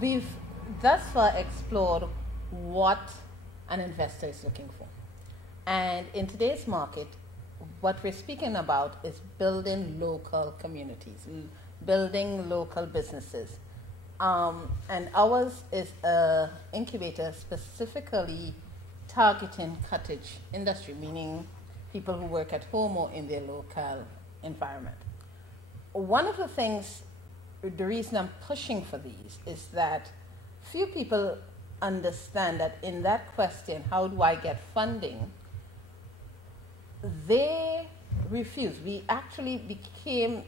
we've thus far explored what an investor is looking for. And in today's market, what we're speaking about is building local communities, building local businesses. And ours is an incubator specifically targeting cottage industry, meaning people who work at home or in their local environment. One of the things, the reason I'm pushing for these is that few people understand that in that question, how do I get funding, they refuse. We actually became,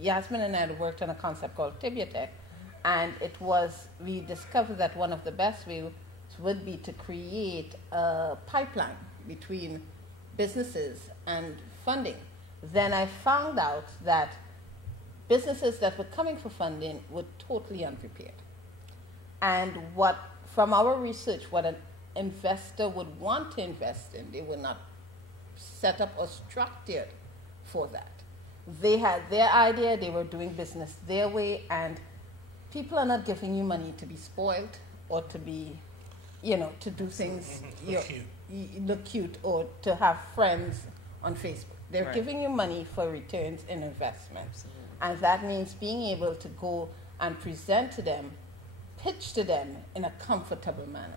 Yasmin and I had worked on a concept called Tibiotech, and we discovered that one of the best ways would be to create a pipeline between businesses and funding. Then I found out that businesses that were coming for funding were totally unprepared. And from our research, what an investor would want to invest in, they were not set up or structured for that. They had their idea, they were doing business their way, and people are not giving you money to be spoiled or to be, to do things, look cute, or to have friends on Facebook. They're giving you money for returns in investment. Absolutely. And that means being able to go and present to them, pitch to them in a comfortable manner.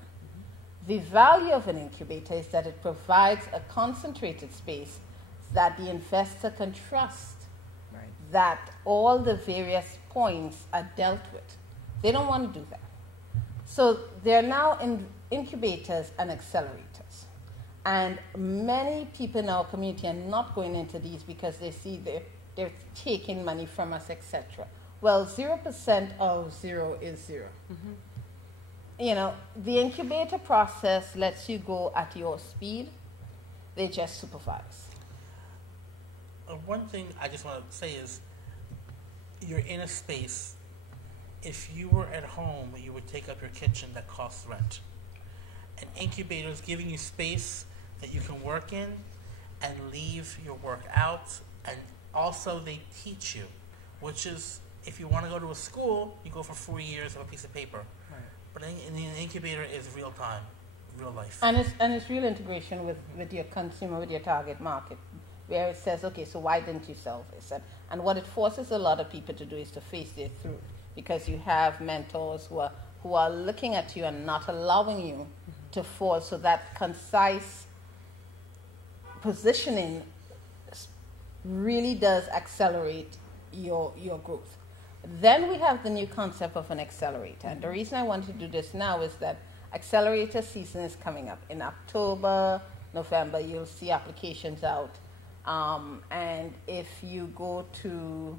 The value of an incubator is that it provides a concentrated space that the investor can trust, that all the various points are dealt with. They don't want to do that. So they're now in incubators and accelerators. And many people in our community are not going into these because they see they're taking money from us, etc. Well, 0% of 0 is 0. The incubator process lets you go at your speed. They just supervise. One thing I just want to say is, you're in a space. If you were at home, you would take up your kitchen that costs rent. An incubator is giving you space that you can work in and leave your work out. And also they teach you, which is, if you want to go to a school, you go for 4 years of a piece of paper. Right. But in the incubator is real time, real life. And it's real integration with your consumer, with your target market, where it says, okay, so why didn't you sell this? And what it forces a lot of people to do is to face their truth, because you have mentors who are looking at you and not allowing you to fall. So that concise positioning really does accelerate your growth. Then we have the new concept of an accelerator. And the reason I want to do this now is that accelerator season is coming up. In October, November, you'll see applications out. And if you go to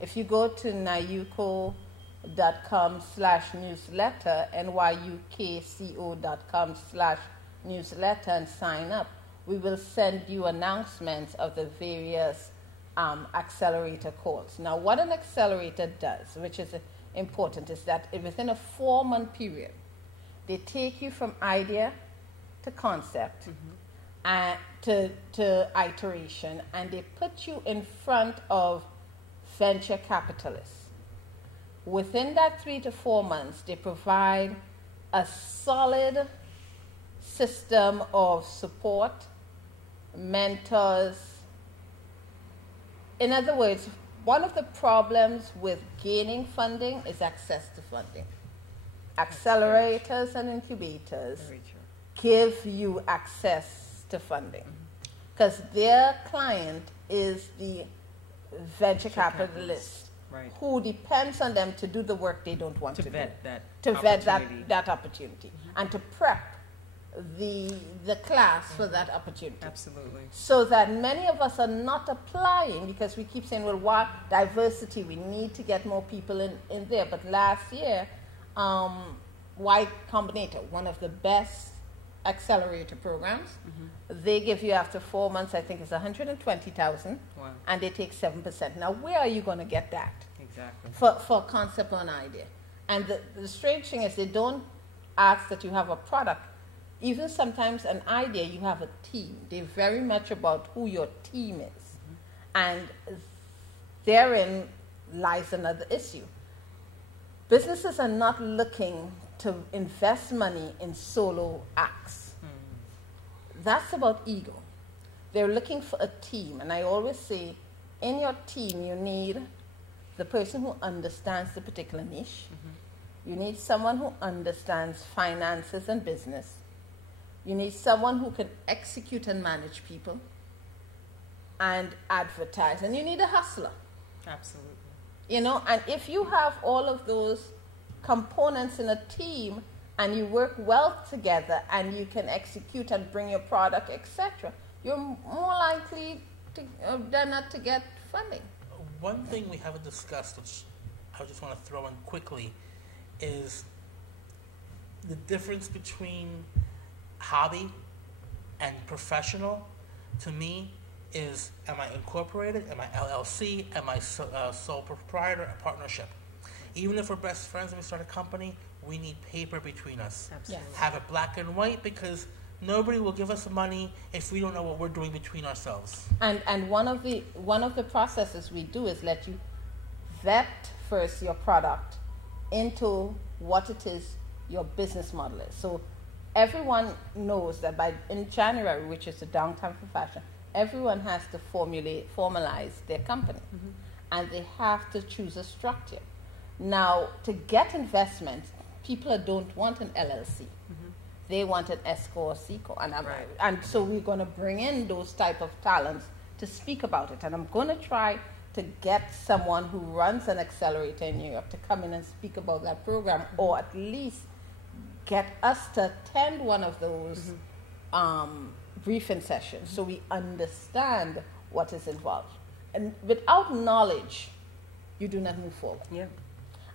nyuko.com/newsletter, nyukco.com/newsletter, and sign up, we will send you announcements of the various accelerator calls. Now, what an accelerator does, which is important, is that within a 4-month period, they take you from idea to concept and to iteration, and they put you in front of venture capitalists. Within that 3 to 4 months, they provide a solid system of support, mentors. In other words, one of the problems with gaining funding is access to funding. Accelerators and incubators give you access to funding because their client is the venture capitalist who depends on them to do the work they don't want to vet do. To vet that opportunity and to prep the class for that opportunity. Absolutely. So that many of us are not applying because we keep saying, well, what diversity, we need to get more people in there. But last year, Y Combinator, one of the best accelerator programs, they give you after 4 months, I think it's 120,000, and they take 7%. Now, where are you going to get that? Exactly. For a concept or an idea? And the strange thing is they don't ask that you have a product. Even sometimes an idea, you have a team. They're very much about who your team is. And therein lies another issue. businesses are not looking to invest money in solo acts. That's about ego. They're looking for a team. And I always say, in your team, you need the person who understands the particular niche. You need someone who understands finances and business. You need someone who can execute and manage people and advertise. And you need a hustler. Absolutely. You know, and if you have all of those components in a team and you work well together and you can execute and bring your product, etc., you're more likely than not to get funding. One thing we haven't discussed, which I just want to throw in quickly, is the difference between hobby and professional. To me, is am I incorporated? Am I LLC? Am I sole proprietor? A partnership? Even if we're best friends and we start a company, we need paper between us. Absolutely. Yes. Have it black and white, because nobody will give us money if we don't know what we're doing between ourselves. And one of the processes we do is let you vet first your product into what it is your business model is. So everyone knows that in January, which is the downtime for fashion, everyone has to formalize their company, and they have to choose a structure. Now, to get investment, people don't want an LLC. They want an ESCO or SECO. And so we're going to bring in those type of talents to speak about it. And I'm going to try to get someone who runs an accelerator in New York to come in and speak about that program, or at least get us to attend one of those briefing sessions so we understand what is involved. And without knowledge, you do not move forward. Yeah.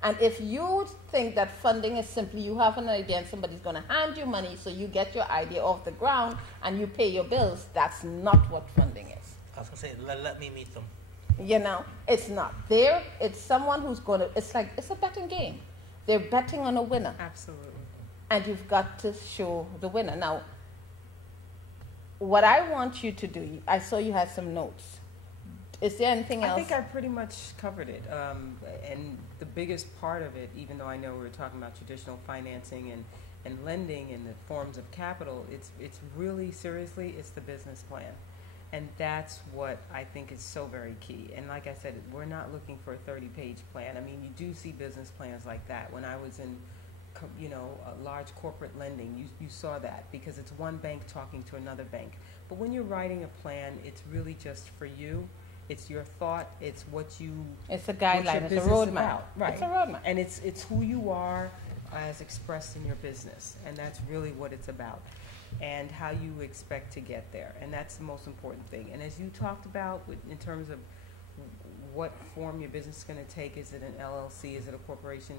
And if you think that funding is simply you have an idea and somebody's going to hand you money so you get your idea off the ground and you pay your bills, that's not what funding is. I was going to say, let me meet them. You know, it's not. It's someone who's going to, it's a betting game. They're betting on a winner. Absolutely. And you've got to show the winner. Now, what I want you to do, I saw you had some notes. Is there anything else? I think I pretty much covered it. And the biggest part of it, even though I know we were talking about traditional financing and lending and the forms of capital, it's really, seriously, it's the business plan. And that's what I think is so very key. And like I said, we're not looking for a 30-page plan. I mean, you do see business plans like that. When I was in large corporate lending, you saw that, because it's one bank talking to another bank. But when you're writing a plan, it's really just for you. It's your thought. It's what you. It's a guideline. It's a roadmap. Right. It's a roadmap. And it's who you are as expressed in your business, and that's really what it's about, and how you expect to get there. And that's the most important thing. And as you talked about, in terms of what form your business is going to take, is it an LLC? Is it a corporation?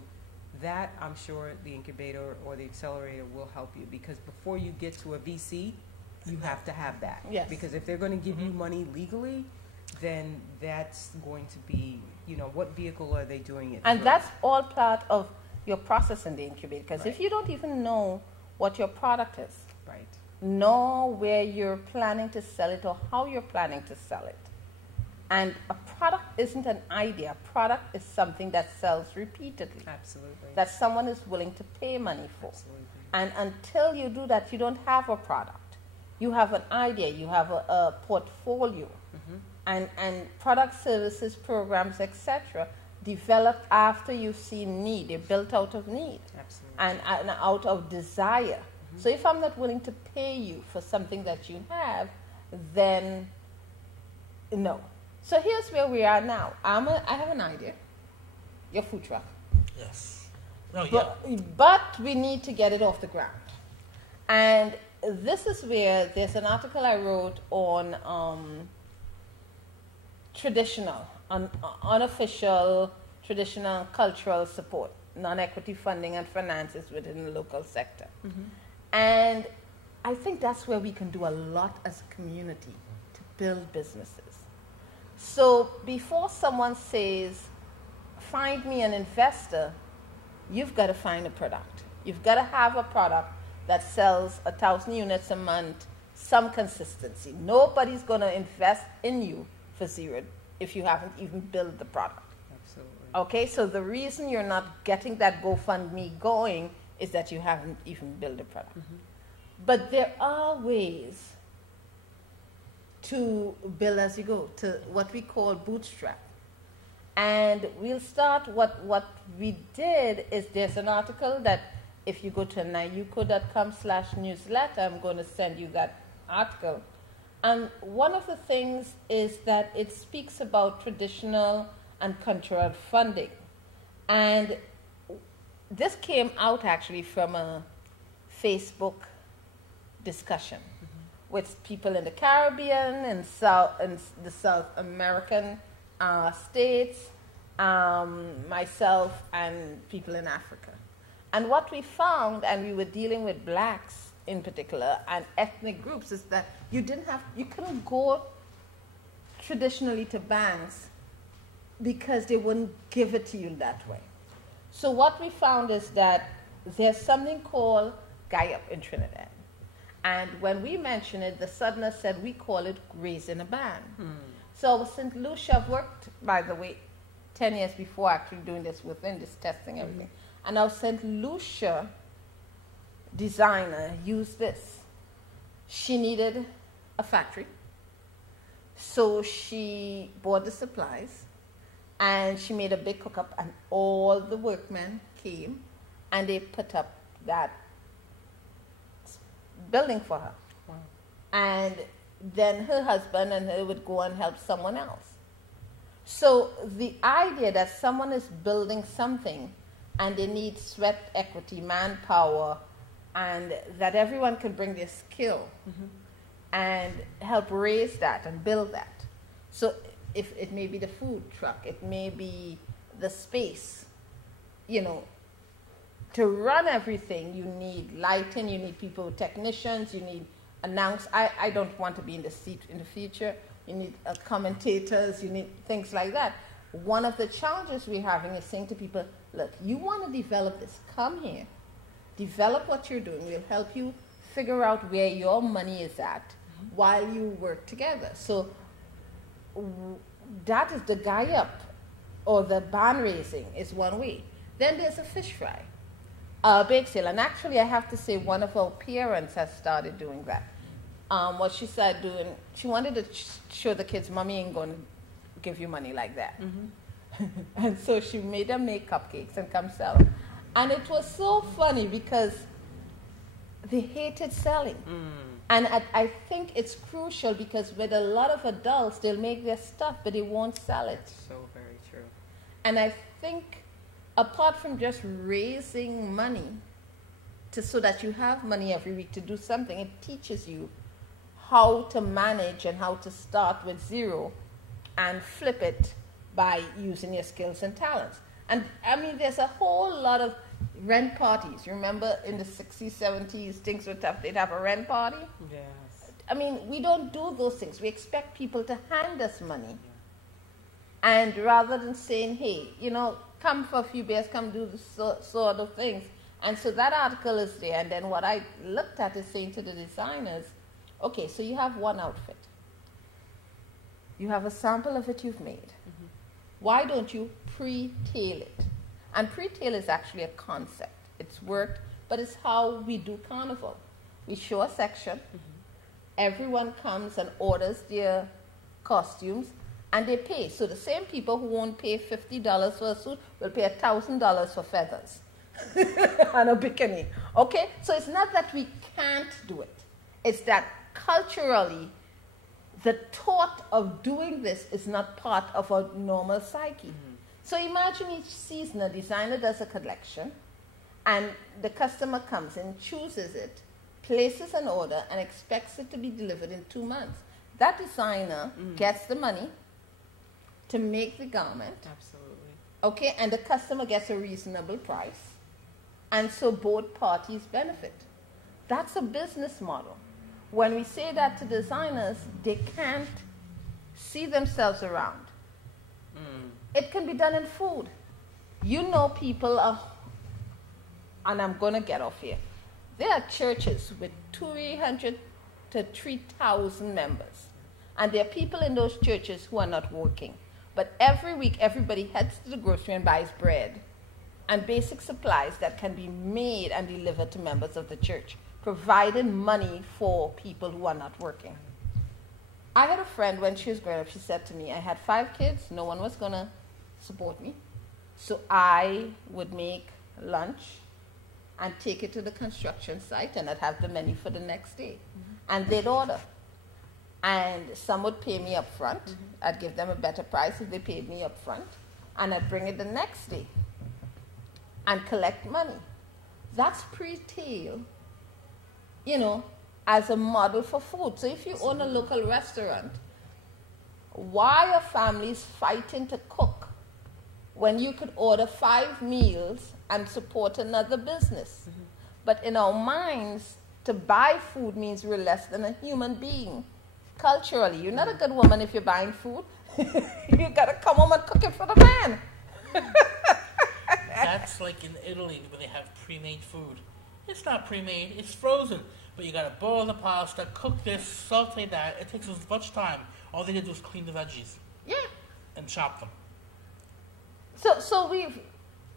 That, I'm sure the incubator or the accelerator will help you, because before you get to a VC, you have to have that. Yes. Because if they're going to give you money legally, then that's going to be, what vehicle are they doing it And through? that's all part of your process in the incubator. Because if you don't even know what your product is, Right. know where you're planning to sell it or how you're planning to sell it. And a product isn't an idea. A product is something that sells repeatedly, Absolutely. that someone is willing to pay money for. Absolutely. And until you do that, you don't have a product. You have an idea. You have a portfolio. And product, services, programs, etc., developed after you've seen need. They're built out of need. Absolutely. And out of desire. So if I'm not willing to pay you for something that you have, then no. So here's where we are now. I have an idea. Your food truck. Yes. No, yeah. But we need to get it off the ground. And this is where there's an article I wrote on unofficial, traditional cultural support, non-equity funding and finances within the local sector. And I think that's where we can do a lot as a community to build businesses. So before someone says, find me an investor, you've got to find a product. You've got to have a product that sells 1,000 units a month, some consistency. Nobody's going to invest in you for zero if you haven't even built the product. Absolutely. Okay, so the reason you're not getting that GoFundMe going is that you haven't even built a product. But there are ways to build as you go, to what we call bootstrap. And we'll start, what we did is there's an article that if you go to nayuko.com/newsletter, I'm going to send you that article. And one of the things is that it speaks about traditional and cultural funding. And this came out actually from a Facebook discussion with people in the Caribbean and the South American states, myself, and people in Africa. And what we found, and we were dealing with blacks in particular and ethnic groups, is that you couldn't go traditionally to banks because they wouldn't give it to you that way. So what we found is that there's something called Guyup in Trinidad. And when we mention it, the Southerner said we call it raising a band. So St. Lucia, I've worked, by the way, 10 years before actually doing this within this testing everything. And our St. Lucia designer used this. She needed a factory. So she bought the supplies and she made a big cook-up, and all the workmen came and they put up that building for her. Wow. And then her husband and her would go and help someone else. So the idea that someone is building something and they need sweat equity, manpower, and that everyone can bring their skill and help raise that and build that. So if it may be the food truck, it may be the space, to run everything, you need lighting, you need people, technicians, you need I don't want to be in the seat in the future. You need commentators, you need things like that. One of the challenges we're having is saying to people, look, you want to develop this, come here, develop what you're doing. We'll help you figure out where your money is at while you work together. So that is the Guyup, or the band raising is one way. Then there's a fish fry, bake sale. And actually I have to say one of our parents has started doing that. What she started doing, she wanted to show the kids, mommy ain't going to give you money like that. And so she made them make cupcakes and come sell them. And it was so funny because they hated selling. And I think it's crucial because with a lot of adults, they'll make their stuff, but they won't sell it. So very true. And I think apart from just raising money so that you have money every week to do something, it teaches you how to manage and how to start with zero and flip it by using your skills and talents. And I mean, there's a whole lot of rent parties. You remember in the 60s, 70s, things were tough. They'd have a rent party. Yes. I mean, we don't do those things. We expect people to hand us money. And rather than saying, hey, come for a few beers, come do the sort of things. And so that article is there. And then what I looked at is saying to the designers, okay, so you have one outfit. You have a sample of it you've made. Why don't you pre-tail it? And pre-tail is actually a concept. It's worked, but it's how we do carnival. We show a section. Everyone comes and orders their costumes, and they pay. So the same people who won't pay $50 for a suit will pay $1,000 for feathers and a bikini. Okay? So it's not that we can't do it. It's that culturally, the thought of doing this is not part of our normal psyche. So imagine each season a designer does a collection, and the customer comes and chooses it, places an order, and expects it to be delivered in 2 months. That designer gets the money to make the garment. Absolutely. Okay, and the customer gets a reasonable price. And so both parties benefit. That's a business model. When we say that to designers, they can't see themselves around. It can be done in food. People are, and I'm going to get off here. There are churches with 300 to 3,000 members. And there are people in those churches who are not working. But every week, everybody heads to the grocery and buys bread and basic supplies that can be made and delivered to members of the church, providing money for people who are not working. I had a friend when she was growing up, she said to me, I had 5 kids, no one was going to support me. So I would make lunch and take it to the construction site, and I'd have the menu for the next day. Mm-hmm. And they'd order. And some would pay me up front. Mm-hmm. I'd give them a better price if they paid me up front. And I'd bring it the next day and collect money. That's pre-tail, as a model for food. So if you own a local restaurant, why are families fighting to cook when you could order 5 meals and support another business? Mm-hmm. But in our minds, to buy food means we're less than a human being. Culturally, you're not a good woman if you're buying food. You got to come home and cook it for the man. That's like in Italy where they have pre-made food. It's not pre-made, it's frozen. But you got to boil the pasta, cook this, saute that. It takes as much time. All they did was clean the veggies. Yeah. And chop them. So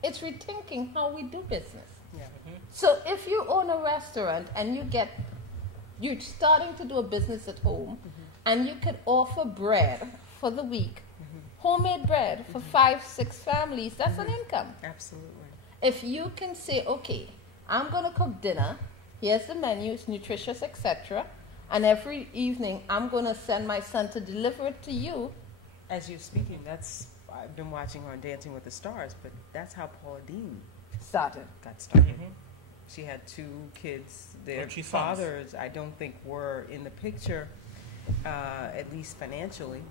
it's rethinking how we do business. Yeah. Mm-hmm. So if you own a restaurant and you're starting to do a business at home, mm-hmm. and you could offer bread for the week, mm-hmm. homemade bread for mm-hmm. 5-6 families, that's mm-hmm. an income. Absolutely. If you can say, okay, I'm going to cook dinner, here's the menu, it's nutritious, etc., and every evening I'm going to send my son to deliver it to you. As you're speaking, I've been watching her on Dancing with the Stars, but that's how Paula Deen got started. Mm-hmm. She had 2 kids. Their fathers, I don't think, were in the picture, at least financially,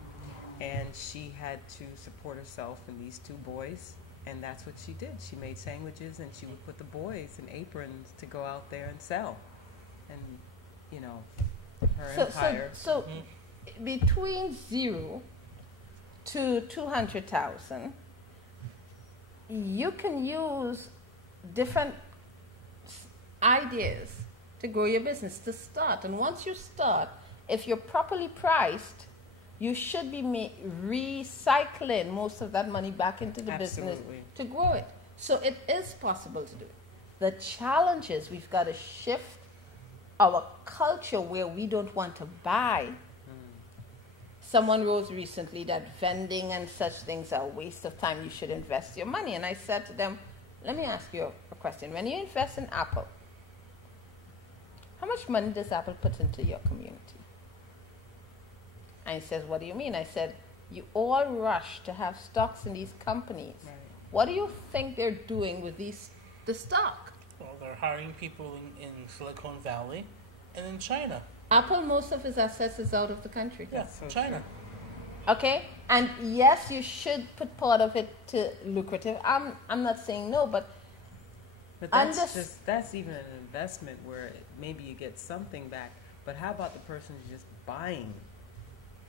and she had to support herself and these 2 boys, and that's what she did. She made sandwiches, and she would put the boys in aprons to go out there and sell, and her empire. So between 0 to 200,000, you can use different ideas to grow your business, to start. And once you start, if you're properly priced, you should be recycling most of that money back into the Absolutely. business to grow it. So it is possible to do it. The challenge is we've got to shift our culture where we don't want to buy. Someone wrote recently that vending and such things are a waste of time. You should invest your money. And I said to them, let me ask you a question. When you invest in Apple, how much money does Apple put into your community? And he says, what do you mean? I said, you all rush to have stocks in these companies. Right. What do you think they're doing with the stock? Well, they're hiring people in Silicon Valley and in China. Apple, most of his assets is out of the country. Yeah, China. Okay? And yes, you should put part of it to lucrative. I'm not saying no, but that's even an investment where maybe you get something back. But how about the person who's just buying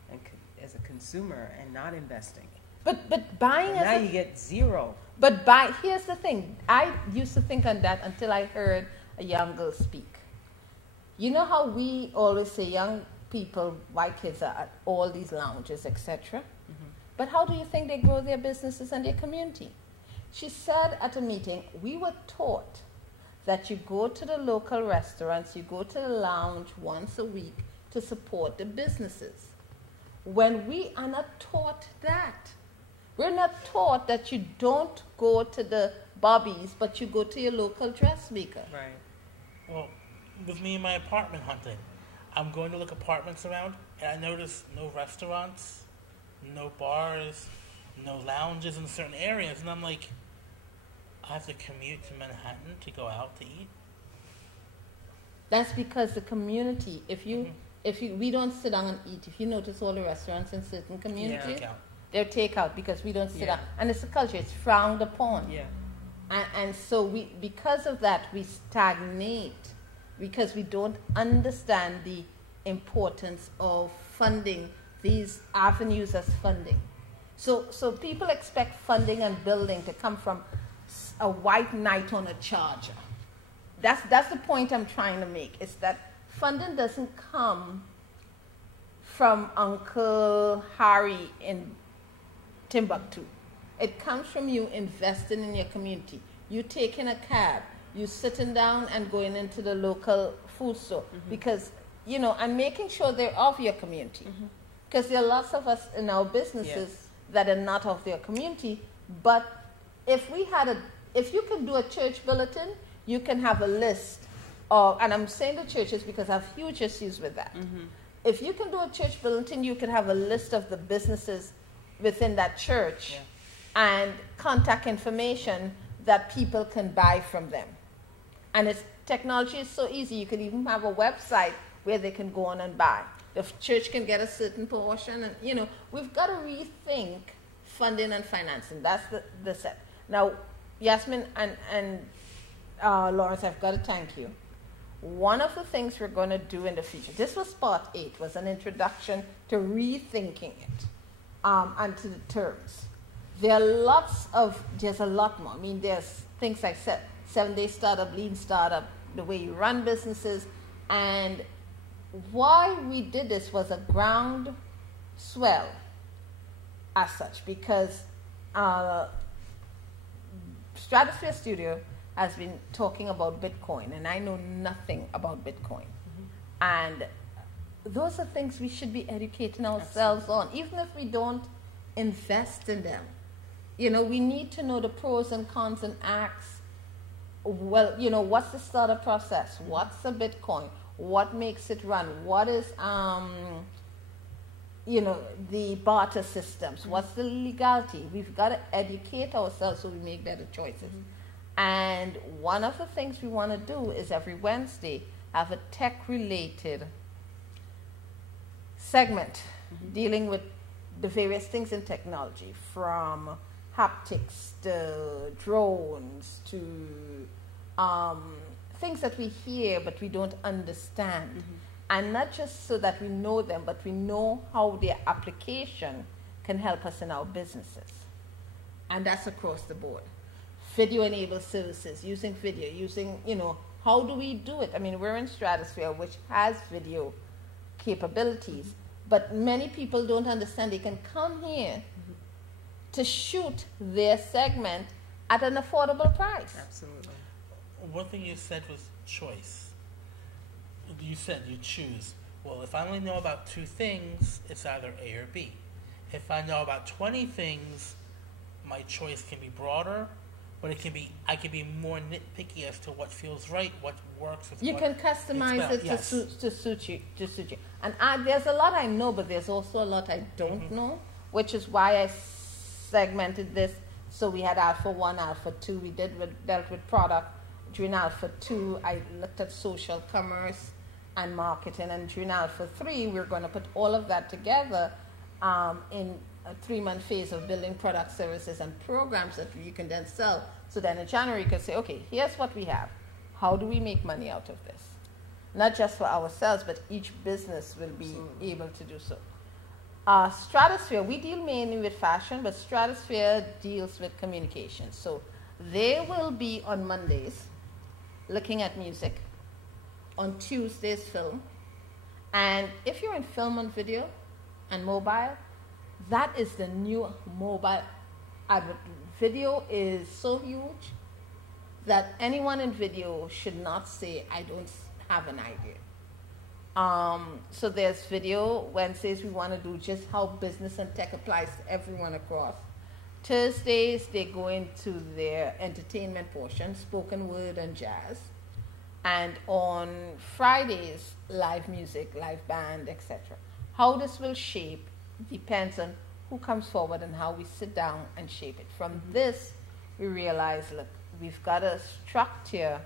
and as a consumer and not investing? But buying now you get 0. But here's the thing. I used to think on that until I heard a young girl speak. You know how we always say young people, white kids are at all these lounges, etc. Mm-hmm. But how do you think they grow their businesses and their community? She said at a meeting, we were taught that you go to the local restaurants, you go to the lounge once a week to support the businesses. When we are not taught that. We're not taught that you don't go to the Bobbies, but you go to your local dressmaker. Right. Well, with me and my apartment hunting, I'm going to look apartments around, and I notice no restaurants, no bars, no lounges in certain areas, and I'm like, I have to commute to Manhattan to go out to eat. That's because the community, we don't sit down and eat. If you notice all the restaurants in certain communities, they're takeout because we don't sit down. And it's a culture, it's frowned upon. Yeah. And so because of that, we stagnate because we don't understand the importance of funding these avenues as funding. So people expect funding and building to come from a white knight on a charger. That's the point I'm trying to make. It's that funding doesn't come from Uncle Harry in Timbuktu. It comes from you investing in your community. You taking a cab, you sitting down and going into the local food store because, you know, and making sure they're of your community. Because there are lots of us in our businesses that are not of their community. But if you can do a church bulletin, you can have a list of, and I'm saying the churches because I have huge issues with that. If you can do a church bulletin, you can have a list of the businesses within that church and contact information that people can buy from them. And technology is so easy. You can even have a website where they can go on and buy. The church can get a certain portion, and you know, we've got to rethink funding and financing. That's the set. Now, Yasmin and Lawrence, I've got to thank you. One of the things we're going to do in the future, this was part 8, was an introduction to rethinking it and to the terms. There's a lot more. I mean, there's things like 7-day startup, lean startup, the way you run businesses. And why we did this was a ground swell as such, because Stratosphere Studio has been talking about Bitcoin, and I know nothing about Bitcoin. And those are things we should be educating ourselves on, even if we don't invest in them. You know, we need to know the pros and cons and acts. Well, you know, what's the startup process? What's a Bitcoin? What makes it run? What is, you know, the barter systems? What's the legality? We've got to educate ourselves so we make better choices. And one of the things we want to do is every Wednesday have a tech-related segment dealing with the various things in technology, from haptics to drones to things that we hear but we don't understand. And not just so that we know them, but we know how their application can help us in our businesses. And that's across the board. Video-enabled services, using video, you know, how do we do it? I mean, we're in Stratosphere, which has video capabilities, but many people don't understand they can come here to shoot their segment at an affordable price. Absolutely. One thing you said was choice. You said you choose. Well, if I only know about 2 things, it's either A or B. If I know about 20 things, my choice can be broader, but I can be more nitpicky as to what feels right, what works with you what can customize it yes. to suit you. And there's a lot I know, but there's also a lot I don't know, which is why I segmented this. So we had Alpha 1, Alpha 2. We dealt with product. During Alpha 2, I looked at social commerce and marketing. And during Alpha 3, we're going to put all of that together in a 3-month phase of building products, services, and programs that you can then sell. So then in January, you can say, okay, here's what we have. How do we make money out of this? Not just for ourselves, but each business will be able to do so. Stratosphere, we deal mainly with fashion, but Stratosphere deals with communication. So they will be on Mondays looking at music, on Tuesdays film, and if you're in film and video and mobile, that is the new mobile advert. Video is so huge that anyone in video should not say, I don't have an idea. So there's video. Wednesdays we want to do just how business and tech applies to everyone across. Thursdays they go into their entertainment portion, spoken word and jazz. And on Fridays, live music, live band, etc. How this will shape depends on who comes forward and how we sit down and shape it. From this, we realize, look, we've got to structure,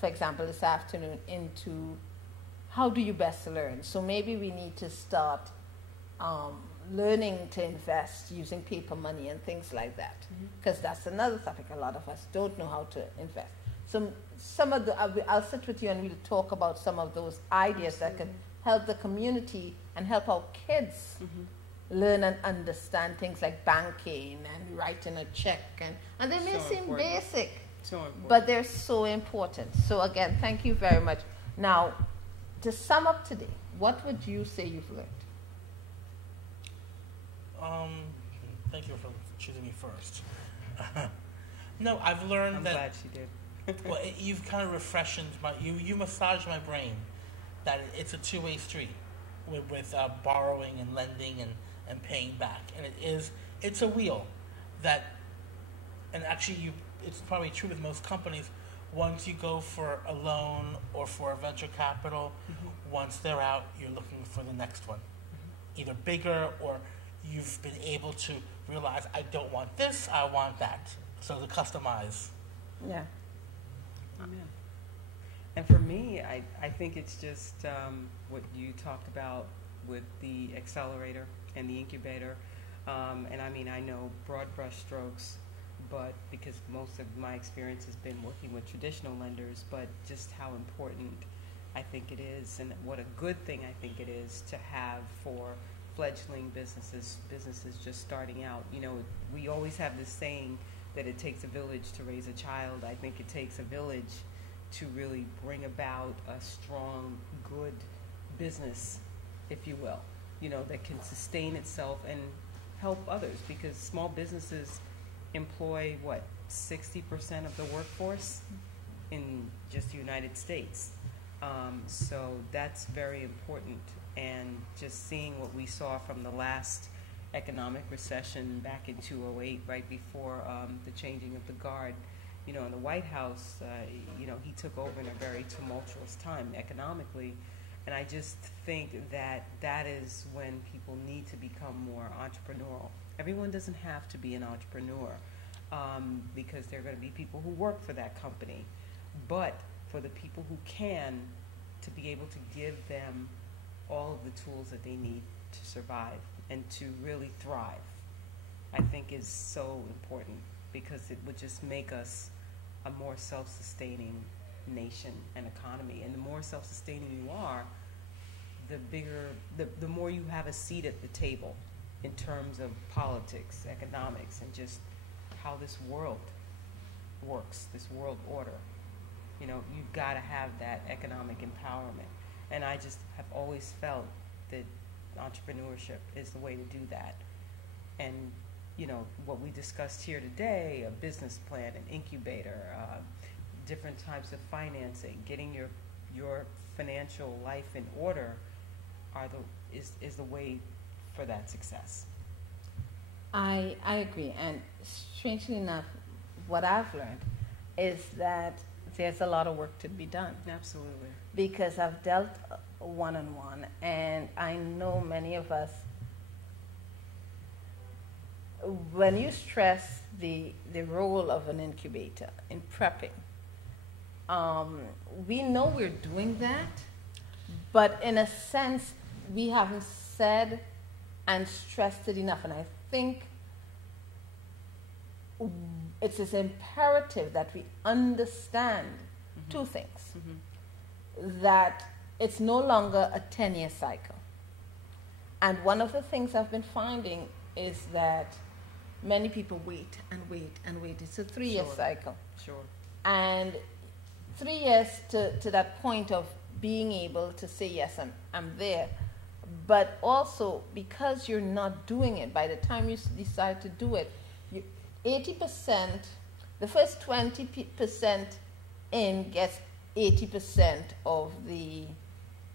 for example, this afternoon into how do you best learn. So maybe we need to start learning to invest using paper money and things like that, because that's another topic. A lot of us don't know how to invest. So some of I'll sit with you and we'll talk about some of those ideas that can help the community and help our kids learn and understand things like banking and writing a check, and they may seem basic, but they're so important. So again, thank you very much. Now, to sum up today, what would you say you've learned? Thank you for choosing me first. No, I've learned I'm that. glad she did. Well, you've kind of refreshed you massaged my brain that it's a two-way street with borrowing and lending and paying back, and it's a wheel that, and actually it's probably true with most companies. Once you go for a loan or for a venture capital, once they're out, you're looking for the next one, either bigger or you've been able to realize I don't want this, I want that. So to customize. Yeah. Amen. And for me, I think it's just what you talked about with the accelerator and the incubator. And I mean, I know broad brush strokes, but because most of my experience has been working with traditional lenders, but just how important I think it is and what a good thing I think it is to have for fledgling businesses just starting out. You know, we always have this saying that it takes a village to raise a child. I think it takes a village to really bring about a strong, good business, if you will, you know, that can sustain itself and help others, because small businesses employ, 60% of the workforce in just the United States. So that's very important. And just seeing what we saw from the last economic recession back in 2008, right before the changing of the guard, you know, in the White House, you know, he took over in a very tumultuous time economically. And I just think that that is when people need to become more entrepreneurial. Everyone doesn't have to be an entrepreneur because there are going to be people who work for that company. But for the people who can, to be able to give them all of the tools that they need to survive and to really thrive, I think is so important, because it would just make us a more self-sustaining nation and economy. And the more self-sustaining you are, the bigger, the more you have a seat at the table in terms of politics, economics, and just how this world works, this world order. You know, you've got to have that economic empowerment. And I just have always felt that entrepreneurship is the way to do that. And, you know, what we discussed here today, a business plan, an incubator, different types of financing, getting your financial life in order is the way for that success. I agree. And strangely enough, what I've learned is that there's a lot of work to be done. Absolutely. Because I've dealt one-on-one, and I know many of us, when you stress the role of an incubator in prepping, we know we're doing that, but in a sense, we haven't said and stressed it enough. And I think it's imperative that we understand two things. That it's no longer a 10-year cycle. And one of the things I've been finding is that many people wait and wait and wait. It's a 3-year cycle. Sure. And 3 years to that point of being able to say, yes, I'm there. But also, because you're not doing it, by the time you decide to do it, 80%, the first 20% in gets 80% of the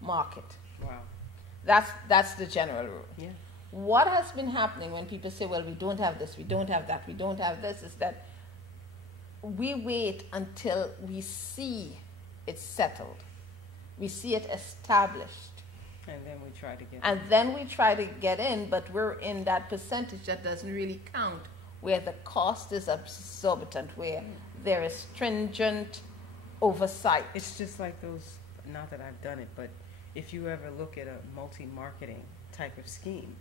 market. Wow. That's the general rule. Yeah. What has been happening when people say, well, we don't have this, we don't have that, we don't have this, is that we wait until we see it settled. We see it established. And then we try to get And then we try to get in, but we're in that percentage that doesn't really count, where the cost is exorbitant, where there is stringent oversight. It's just like those, not that I've done it, but if you ever look at a multi-marketing type of scheme,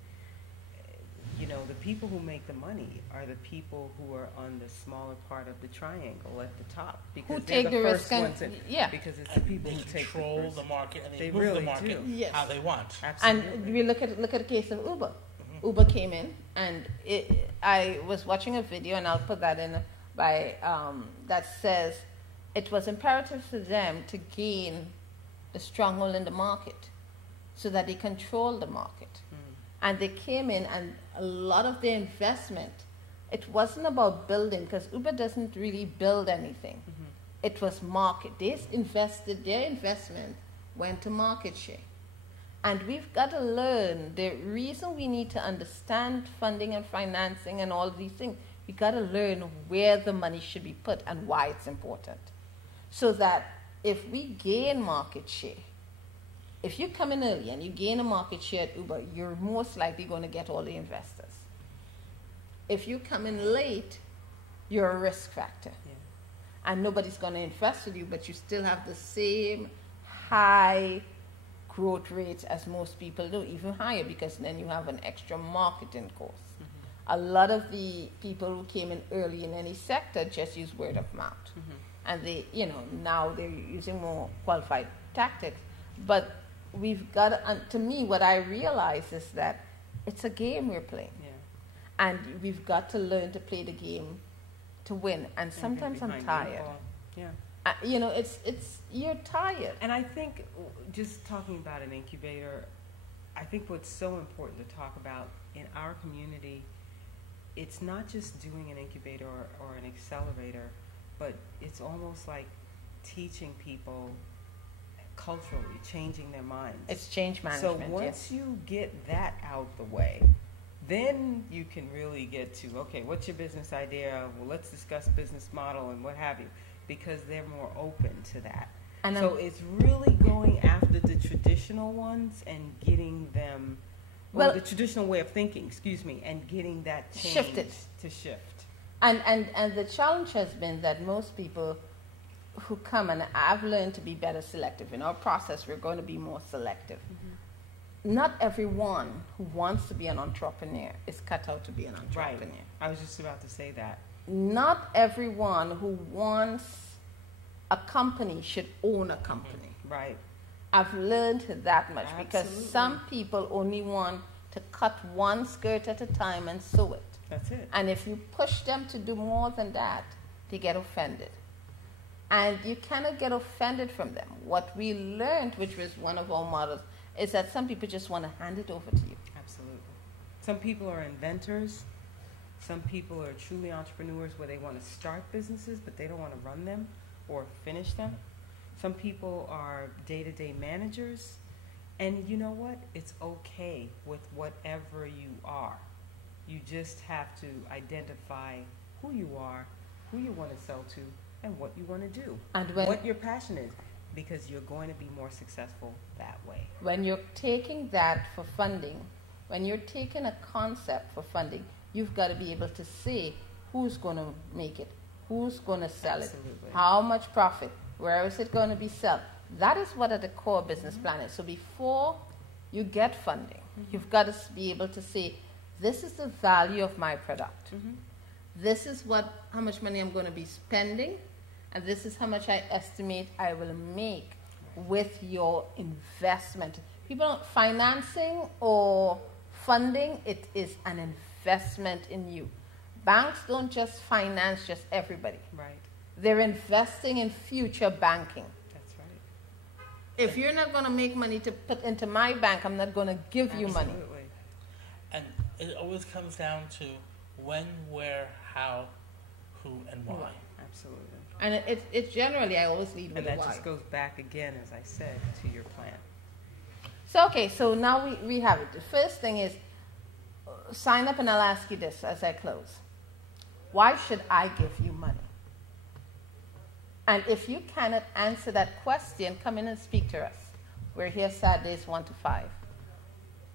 you know, the people who make the money are the people who are on the smaller part of the triangle at the top, because Who they're take the the first risk and- ones in, yeah. because it's the people They who take control the the market and they They move really the market do. Yes. how they want. Absolutely. And we look at the case of Uber. Uber came in, and I was watching a video, and I'll put that in by that says it was imperative for them to gain the stronghold in the market, so that they control the market. And they came in, and a lot of their investment, it wasn't about building, because Uber doesn't really build anything. Mm-hmm. It was market. They invested, their investment went to market share. And we've got to learn, the reason we need to understand funding and financing and all of these things, we got to learn where the money should be put and why it's important. So that if we gain market share, if you come in early and you gain a market share at Uber, you're most likely going to get all the investors. If you come in late, you're a risk factor. Yeah. And nobody's going to invest with you, but you still have the same high growth rates as most people do, even higher, because then you have an extra marketing cost. A lot of the people who came in early in any sector just use word of mouth. And they, now they're using more qualified tactics. But we've got to, to me, what I realize is that it's a game we're playing. Yeah. And we've got to learn to play the game to win. And sometimes I'm tired. Yeah. It's you're tired. And I think just talking about an incubator, I think what's so important to talk about in our community, it's not just doing an incubator or an accelerator, but it's almost like teaching people culturally, changing their minds. It's change management. So once you get that out the way, then you can really get to, okay, what's your business idea? Well, let's discuss business model and what have you, because they're more open to that. And so it's really going after the traditional ones and getting them, the traditional way of thinking, and getting that change shifted to shift. And the challenge has been that most people who come, and I've learned to be better selective. In our process, we're going to be more selective. Not everyone who wants to be an entrepreneur is cut out to be an entrepreneur. Right. I was just about to say that. Not everyone who wants a company should own a company. Right. I've learned that much. Absolutely. Because some people only want to cut one skirt at a time and sew it. That's it. And if you push them to do more than that, they get offended. And you cannot get offended from them. What we learned, which was one of our models, is that some people just want to hand it over to you. Absolutely. Some people are inventors. Some people are truly entrepreneurs where they want to start businesses, but they don't want to run them or finish them. Some people are day-to-day managers. And you know what? It's okay with whatever you are. You just have to identify who you are, who you want to sell to, and what you want to do, and what your passion is, because you're going to be more successful that way. When you're taking that for funding, when you're taking a concept for funding, you've got to be able to say who's going to make it, who's going to sell Absolutely. it, how much profit, where is it going to be sold. That is what at the core business plan is. So before you get funding, you've got to be able to say, this is the value of my product. This is how much money I'm going to be spending, and this is how much I estimate I will make with your investment. Financing or funding, it is an investment in you. Banks don't just finance just everybody. Right. They're investing in future banking. That's right. If you're not going to make money to put into my bank, I'm not going to give you money. Absolutely. And it always comes down to when, where, how, who, and why. Absolutely. And it's generally, I always lead with And the that why. just goes back again, as I said, to your plan. So, okay, so now we have it. The first thing is sign up, and I'll ask you this as I close. Why should I give you money? And if you cannot answer that question, come in and speak to us. We're here Saturdays 1 to 5.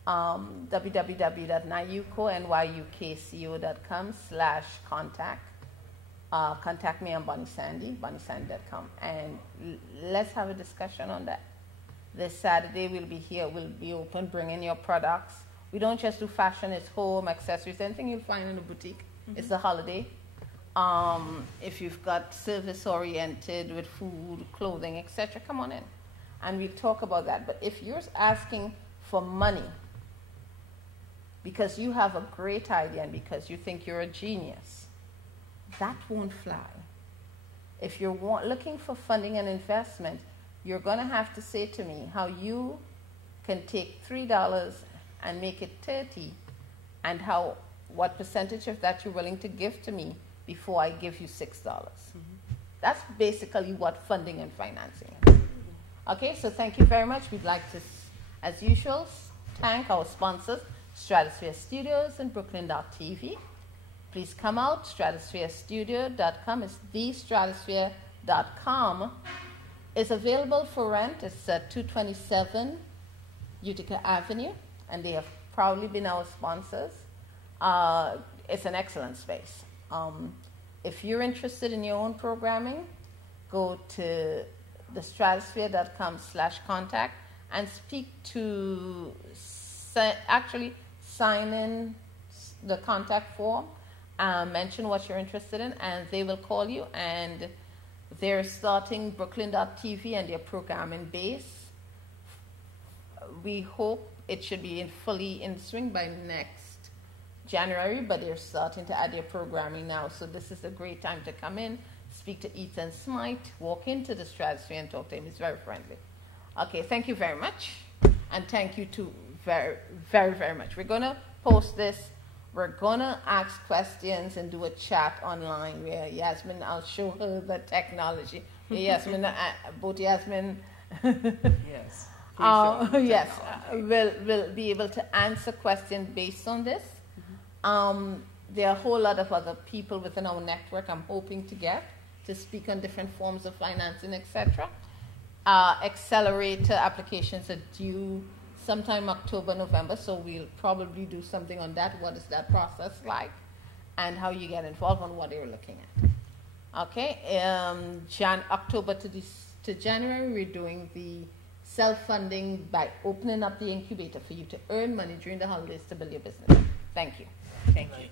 www.nyukco.com/contact. Contact me on Bonnie Sandy, bonniesandy.com, and let's have a discussion on that. This Saturday we'll be here, we'll be open, bring in your products. We don't just do fashion, it's home, accessories, anything you'll find in a boutique. It's the holiday. If you've got service-oriented with food, clothing, etc., come on in. And we'll talk about that. But if you're asking for money because you have a great idea and because you think you're a genius, that won't fly. If you're looking for funding and investment, you're going to have to say to me how you can take $3 and make it 30, and what percentage of that you're willing to give to me before I give you $6. That's basically what funding and financing is. Okay, so thank you very much. We'd like to, as usual, thank our sponsors, Stratosphere Studios and bklyn.tv. Please come out. StratosphereStudio.com is thestratosphere.com. It's available for rent. It's at 227 Utica Avenue, and they have proudly been our sponsors. It's an excellent space. If you're interested in your own programming, go to thestratosphere.com/contact and speak to, actually sign in the contact form, mention what you're interested in, and they will call you, and they're starting bklyn.tv and their programming base. We hope it should be fully in swing by next January, but they're starting to add their programming now. So this is a great time to come in, speak to Ethan Smite, walk into the Stratosphere and talk to him. He's very friendly. Okay, thank you very much. And thank you too very, very, very much. We're going to post this. We're going to ask questions and do a chat online where Yasmin, I'll show her the technology. Yasmin, both Yasmin. Yes. Yes, we'll be able to answer questions based on this. There are a whole lot of other people within our network I'm hoping to get to speak on different forms of financing, etc. Accelerator applications are due sometime October, November, so we'll probably do something on that. What is that process like, and how you get involved on what you're looking at. Okay, October to January, we're doing the self-funding by opening up the incubator for you to earn money during the holidays to build your business. Thank you. Thank you.